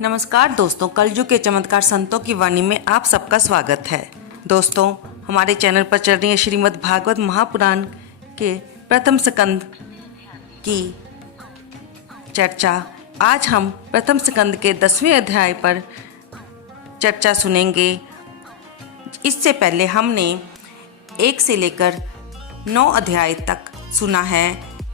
नमस्कार दोस्तों, कलयुग के चमत्कार संतों की वाणी में आप सबका स्वागत है। दोस्तों, हमारे चैनल पर चल रही है श्रीमद् भागवत महापुराण के प्रथम स्कंद की चर्चा। आज हम प्रथम स्कंद के 10वें अध्याय पर चर्चा सुनेंगे। इससे पहले हमने 1 से लेकर 9 अध्याय तक सुना है।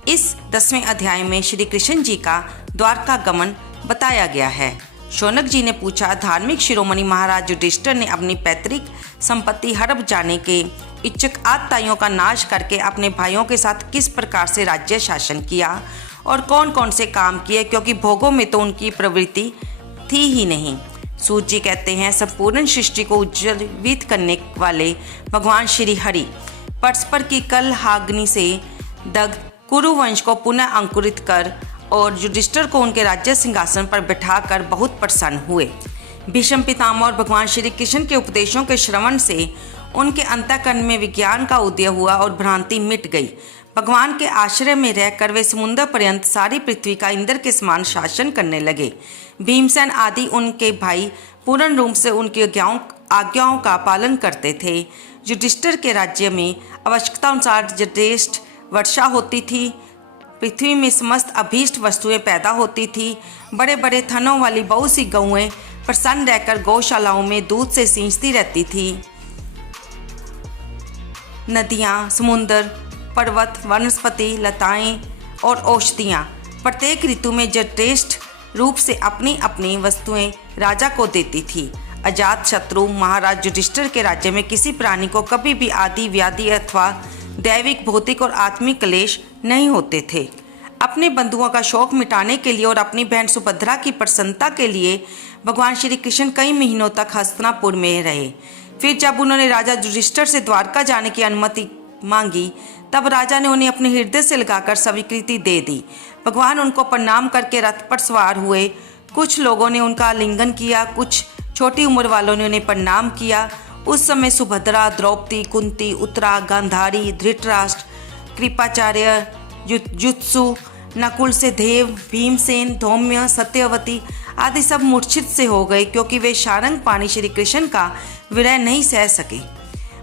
इस 10वें अध्याय में श्री कृष्ण जी का द्वारका गमन बताया गया है। शौनक जी ने पूछा, धार्मिक शिरोमणि महाराज युधिष्ठिर ने अपनी पैतृक संपत्ति हड़प जाने के इच्छुक आतताइयों का नाश करके अपने भाइयों के साथ किस प्रकार से राज्य शासन किया और कौन कौन से काम किए, क्योंकि भोगों में तो उनकी प्रवृत्ति थी ही नहीं। सूत जी कहते हैं, संपूर्ण सृष्टि को उज्जीवित करने वाले भगवान श्री हरि परस्पर की कलहाग्नि से दग्ध कुरुवंश को पुनः अंकुरित कर और युधिष्ठिर को उनके राज्य सिंहासन पर बिठाकर बहुत प्रसन्न हुए। भीष्म पितामह और भगवान श्री कृष्ण के उपदेशों के श्रवण से उनके अंतःकरण में विज्ञान का उदय हुआ और भ्रांति मिट गई। भगवान के आश्रय में रहकर वे समुद्र पर्यंत सारी पृथ्वी का इंद्र के समान शासन करने लगे। भीमसेन आदि उनके भाई पूर्ण रूप से उनकी आज्ञाओं का पालन करते थे। युधिष्ठिर के राज्य में आवश्यकता अनुसार यथेष्ट वर्षा होती थी। पृथ्वी में समस्त अभीष्ट वस्तुएं पैदा होती थी। बड़े बड़े थनों वाली बहुत सी गौएं प्रसन्न रहकर गौशालाओं में दूध से सींचती रहती थी। नदियाँ, समुद्र, पर्वत, वनस्पति, लताएं और औषधियाँ प्रत्येक ऋतु में यथेष्ट रूप से अपनी अपनी वस्तुएं राजा को देती थी। अजात शत्रु महाराज युधिष्ठिर के राज्य में किसी प्राणी को कभी भी आदि व्याधि अथवा दैविक, भौतिक और आत्मिक क्लेश नहीं होते थे। अपने बंधुओं का शोक मिटाने के लिए और अपनी बहन सुभद्रा की प्रसन्नता के लिए भगवान श्री कृष्ण कई महीनों तक हस्तिनापुर में रहे। फिर जब उन्होंने राजा युधिष्ठिर से द्वारका जाने की अनुमति मांगी, तब राजा ने उन्हें अपने हृदय से लगाकर स्वीकृति दे दी। भगवान उनको प्रणाम करके रथ पर सवार हुए। कुछ लोगों ने उनका आलिंगन किया, कुछ छोटी उम्र वालों ने उन्हें प्रणाम किया। उस समय सुभद्रा, द्रौपदी, कुंती, उत्तरा, गांधारी, धृतराष्ट्र, कृपाचार्य, युत्सु, नकुल से देव, भीमसेन, धौम्य, सत्यवती आदि सब मूर्छित से हो गए, क्योंकि वे सारंग पानी श्री कृष्ण का विरह नहीं सह सके।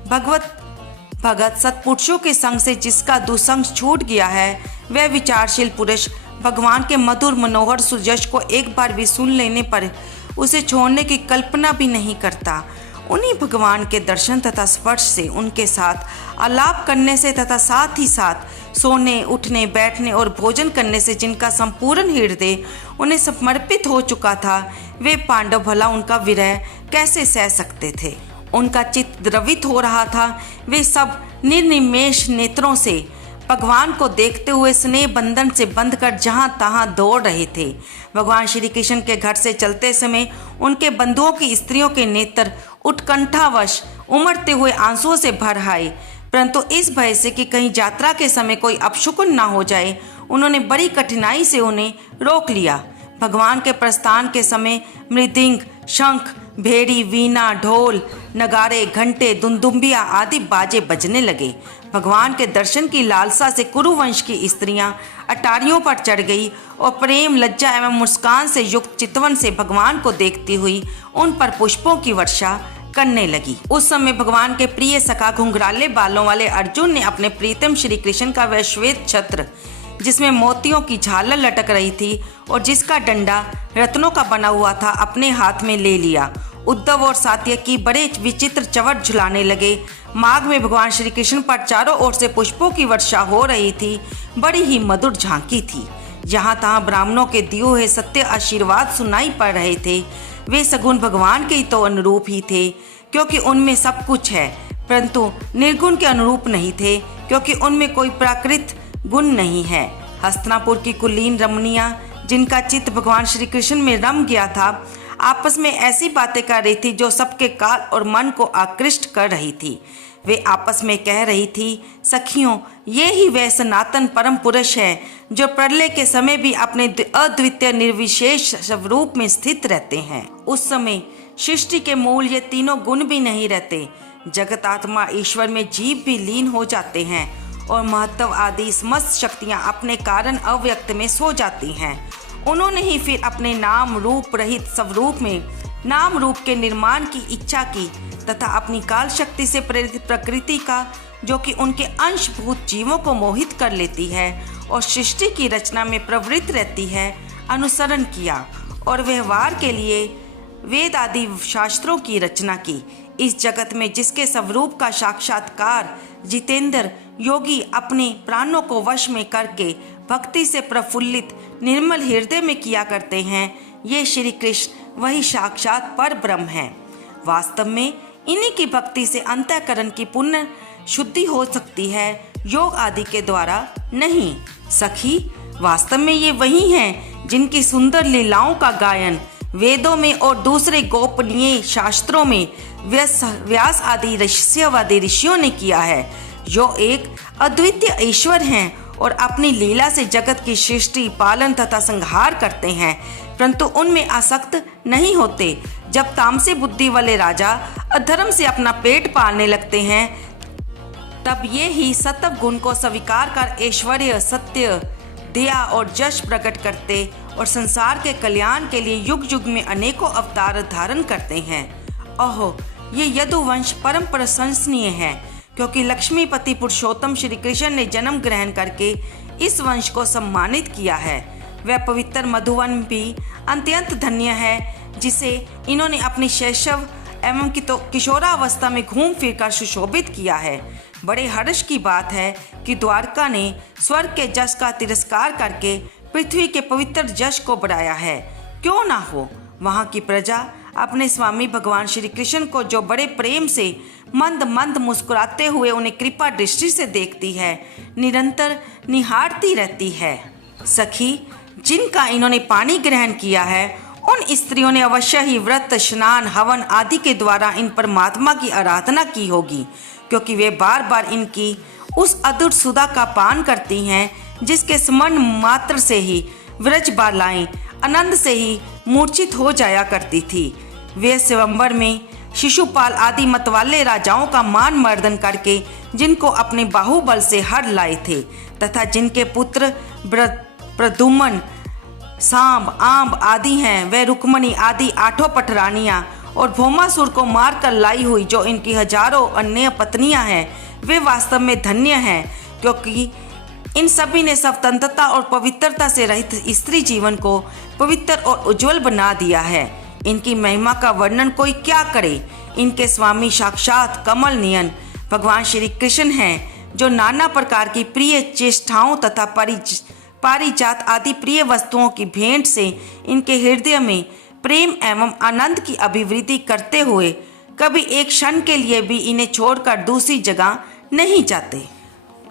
भगत सत्पुरुषों के संग से जिसका दुसंग छूट गया है, वह विचारशील पुरुष भगवान के मधुर मनोहर सुजश को एक बार भी सुन लेने पर उसे छोड़ने की कल्पना भी नहीं करता। उन्हीं भगवान के दर्शन तथा स्पर्श से, उनके साथ आलाप करने से तथा साथ ही साथ सोने, उठने, बैठने और भोजन करने से जिनका संपूर्ण हृदय उन्हें समर्पित हो चुका था, वे पांडव भला उनका विरह कैसे सह सकते थे। उनका चित्त द्रवित हो रहा था। वे सब निर्निमेष नेत्रों से भगवान को देखते हुए स्नेह बंधन से बंधकर जहाँ तहाँ दौड़ रहे थे। भगवान श्री कृष्ण के घर से चलते समय उनके बंधुओं की स्त्रियों के नेत्र उत्कंठावश उमड़ते हुए आंसुओं से भर आए, परंतु इस भय से कि कहीं यात्रा के समय कोई अपशकुन ना हो जाए, उन्होंने बड़ी कठिनाई से उन्हें रोक लिया। भगवान के प्रस्थान के समय मृदंग, शंख, भेड़ी, वीणा, ढोल, नगारे, घंटे, दुंदुम्बिया आदि बाजे बजने लगे। भगवान के दर्शन की लालसा से कुरुवंश की स्त्रियां अटारियों पर चढ़ गई और प्रेम, लज्जा एवं मुस्कान से युक्त चितवन से भगवान को देखती हुई उन पर पुष्पों की वर्षा करने लगी। उस समय भगवान के प्रिय सखा घुंघराले बालों वाले अर्जुन ने अपने प्रीतम श्री कृष्ण का वह श्वेत छत्र, जिसमें मोतियों की झालर लटक रही थी और जिसका डंडा रत्नों का बना हुआ था, अपने हाथ में ले लिया। उद्धव और सात्यकी बड़े विचित्र चवट झुलाने लगे। माघ में भगवान श्री कृष्ण पर चारों ओर से पुष्पों की वर्षा हो रही थी। बड़ी ही मधुर झांकी थी। जहाँ तहाँ ब्राह्मणों के दिए हुए सत्य आशीर्वाद सुनाई पड़ रहे थे। वे सगुण भगवान के तो अनुरूप ही थे, क्योंकि उनमें सब कुछ है, परंतु निर्गुण के अनुरूप नहीं थे, क्योंकि उनमें कोई प्राकृत गुण नहीं है। हस्तिनापुर की कुलीन रमणियाँ, जिनका चित्त भगवान श्री कृष्ण में रम गया था, आपस में ऐसी बातें कर रही थी जो सबके काल और मन को आकृष्ट कर रही थी। वे आपस में कह रही थी, सखियों, ये ही वह सनातन परम पुरुष है जो प्रलय के समय भी अपने अद्वितीय निर्विशेष स्वरूप में स्थित रहते हैं। उस समय सृष्टि के मूल ये तीनों गुण भी नहीं रहते। जगत आत्मा ईश्वर में जीव भी लीन हो जाते हैं और महत्व आदि समस्त शक्तियाँ अपने कारण अव्यक्त में सो जाती हैं। उन्होंने ही फिर अपने नाम रूप रहित स्वरूप में नाम रूप के निर्माण की इच्छा की तथा अपनी काल शक्ति से प्रेरित प्रकृति का, जो कि उनके अंशभूत जीवों को मोहित कर लेती है और सृष्टि की रचना में प्रवृत्त रहती है, अनुसरण किया और व्यवहार के लिए वेद आदि शास्त्रों की रचना की। इस जगत में जिसके स्वरूप का साक्षात्कार जितेंद्र योगी अपने प्राणों को वश में करके भक्ति से प्रफुल्लित निर्मल हृदय में किया करते हैं, ये श्री कृष्ण वही साक्षात पर ब्रह्म है। वास्तव में इन्हीं की भक्ति से अंतःकरण की पुण्य शुद्धि हो सकती है, योग आदि के द्वारा नहीं। सखी, वास्तव में ये वही हैं जिनकी सुंदर लीलाओं का गायन वेदों में और दूसरे गोपनीय शास्त्रों में व्यास आदि रहस्यवादी ऋषियों ने किया है, जो एक अद्वितीय ईश्वर हैं और अपनी लीला से जगत की सृष्टि, पालन तथा संहार करते हैं, परंतु उनमें आसक्त नहीं होते। जब तामसी बुद्धि वाले राजा अधर्म से अपना पेट पालने लगते हैं, तब ये ही सत्व गुण को स्वीकार कर ऐश्वर्य, सत्य, दया और यश प्रकट करते और संसार के कल्याण के लिए युग युग में अनेकों अवतार धारण करते हैं। ओहो, ये यदुवंश परम प्रशंसनीय है, क्योंकि लक्ष्मीपति पुरुषोत्तम श्री कृष्ण ने जन्म ग्रहण करके इस वंश को सम्मानित किया है। वह पवित्र मधुवन भी अत्यंत धन्य है, जिसे इन्होंने अपनी शैशव एवं किशोरावस्था में घूम फिर कर सुशोभित किया है। बड़े हर्ष की बात है कि द्वारका ने स्वर्ग के जश का तिरस्कार करके पृथ्वी के पवित्र जश को बढ़ाया है। क्यों ना हो, वहाँ की प्रजा अपने स्वामी भगवान श्री कृष्ण को जो बड़े प्रेम से मंद मंद मुस्कुराते हुए उन्हें कृपा दृष्टि से देखती है, निरंतर निहारती रहती है। सखी, जिनका इन्होंने पानी ग्रहण किया है, उन स्त्रियों ने अवश्य ही व्रत, स्नान, हवन आदि के द्वारा इन परमात्मा की आराधना की होगी, क्योंकि वे बार बार इनकी उस अद्भुत सुधा का पान करती हैं, जिसके स्मरण मात्र से ही व्रज बालाएं आनंद से ही मूर्छित हो जाया करती थी। वे स्वयंवर में शिशुपाल आदि मतवाले राजाओं का मान मर्दन करके जिनको अपने बाहुबल से हर लाए थे, तथा जिनके पुत्र प्रद्युम्न, सांब, आम्ब आदि हैं, वे रुक्मणी आदि 8 पटरानियां और भौमासुर को मार कर लाई हुई जो इनकी हजारों अन्य पत्नियां हैं, वे वास्तव में धन्य हैं, क्योंकि इन सभी ने स्वतंत्रता और पवित्रता से रहित स्त्री जीवन को पवित्र और उज्जवल बना दिया है। इनकी महिमा का वर्णन कोई क्या करे। इनके स्वामी साक्षात कमल नयन भगवान श्री कृष्ण हैं, जो नाना प्रकार की प्रिय चेष्टाओं तथा पारिजात आदि प्रिय वस्तुओं की भेंट से इनके हृदय में प्रेम एवं आनंद की अभिवृद्धि करते हुए कभी एक क्षण के लिए भी इन्हें छोड़कर दूसरी जगह नहीं जाते।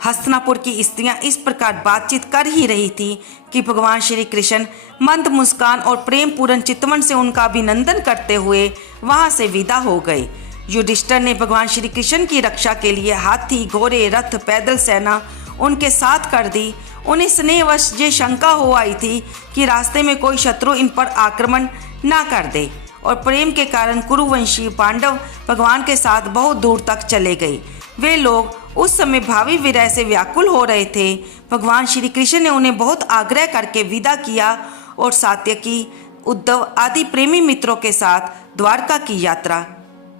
हस्तिनापुर की स्त्रियां इस प्रकार बातचीत कर ही रही थी कि भगवान श्री कृष्ण मंद मुस्कान और प्रेम पूर्ण चितवन से उनका अभिनंदन करते हुए वहां से विदा हो गए। युधिष्ठिर ने भगवान श्री कृष्ण की रक्षा के लिए हाथी, घोड़े, रथ, पैदल सेना उनके साथ कर दी। उन्हें स्नेहवश ये शंका हो आई थी कि रास्ते में कोई शत्रु इन पर आक्रमण ना कर दे, और प्रेम के कारण कुरुवंशी पांडव भगवान के साथ बहुत दूर तक चले गए। वे लोग उस समय भावी विरह से व्याकुल हो रहे थे। भगवान श्री कृष्ण ने उन्हें बहुत आग्रह करके विदा किया और सात्यकी, उद्धव आदि प्रेमी मित्रों के साथ द्वारका की यात्रा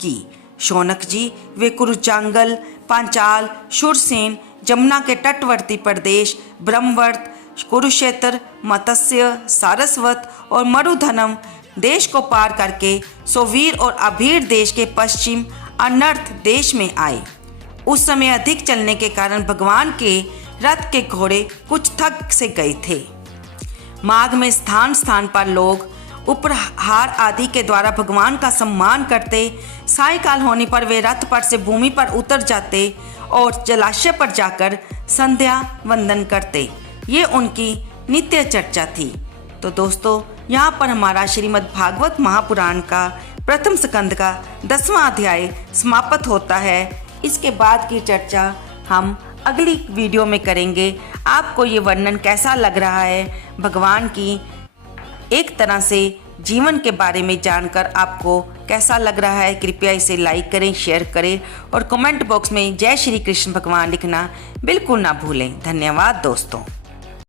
की। शौनक जी वे कुरुचांगल, पांचाल, शूरसेन, जमुना के तटवर्ती प्रदेश, ब्रह्मवर्त, कुरुक्षेत्र, मत्स्य, सारस्वत और मरुधनम देश को पार करके सोवीर और अभीर देश के पश्चिम अनर्थ देश में आए। उस समय अधिक चलने के कारण भगवान के रथ के घोड़े कुछ थक से गए थे। मार्ग में स्थान स्थान पर लोग उपहार आदि के द्वारा भगवान का सम्मान करते। सायकाल होने पर वे रथ पर से भूमि पर उतर जाते और जलाशय पर जाकर संध्या वंदन करते। ये उनकी नित्य चर्चा थी। तो दोस्तों, यहाँ पर हमारा श्रीमद् भागवत महापुराण का प्रथम स्कंद का 10वां अध्याय समाप्त होता है। इसके बाद की चर्चा हम अगली वीडियो में करेंगे। आपको ये वर्णन कैसा लग रहा है, भगवान की एक तरह से जीवन के बारे में जानकर आपको कैसा लग रहा है, कृपया इसे लाइक करें, शेयर करें और कमेंट बॉक्स में जय श्री कृष्ण भगवान लिखना बिल्कुल ना भूलें। धन्यवाद दोस्तों।